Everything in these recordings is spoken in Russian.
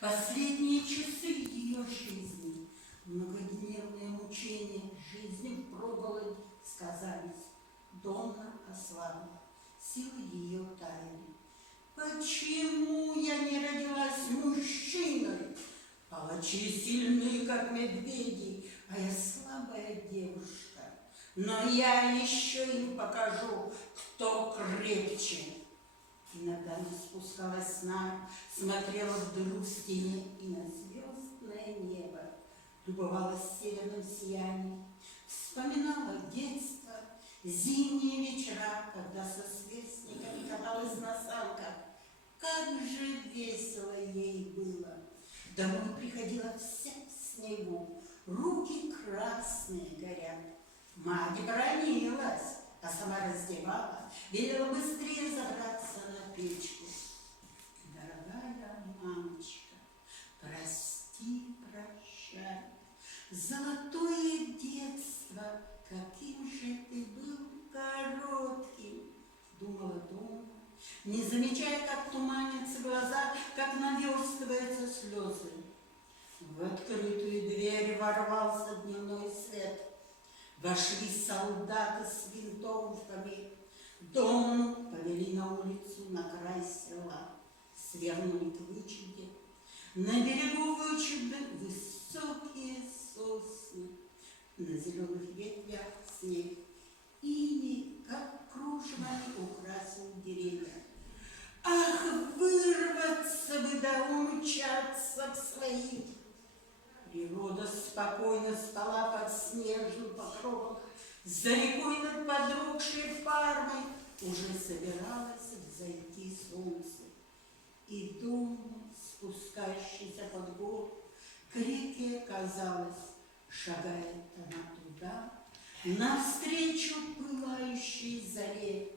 Последние часы ее жизни, многодневные мучения жизни пробовали, сказались. Донна ослабла, силы ее таяли. Почему я не родилась мужчиной? Палачи сильны, как медведи, а я слабая девушка. Но я еще им покажу, кто крепче. Иногда она спускалась с нами, смотрела в дыру в стене и на звездное небо, любовалась северным сиянием, вспоминала детство, зимние вечера, когда со сверстниками каталась на санках. Как же весело ей было! Домой приходила вся в снегу, руки красные горят. Мать бронилась, а сама раздевала, велела быстрее забраться на печку. Дорогая мамочка, прости, прощай, золотое детство, каким же ты был коротким, думала Донна, не замечая, как туманятся глаза, как наверстываются слезы. В открытую дверь ворвался дневной свет. Вошли солдаты с винтовками. Донну повели на улицу, на край села. Свернули к вычуде. На берегу вычуды высокие сосны. На зеленых ветвях снег. Иней, как кружевами, украсил деревья. Ах, вырваться бы да умчаться к своим! Природа спокойно спала под снежным покровом. За рекой над подросшей фармой уже собиралось взойти солнце. И Донна, спускающаяся под гору, к реке, казалось, шагает она туда, навстречу пылающей заре,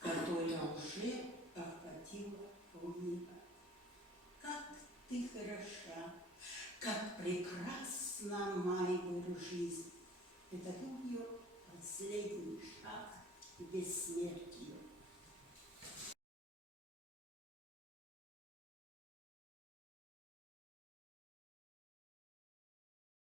которая уже охватила полнеба. Как ты хороша! Как прекрасна майская жизнь! Это был ее последний шаг к бессмертию.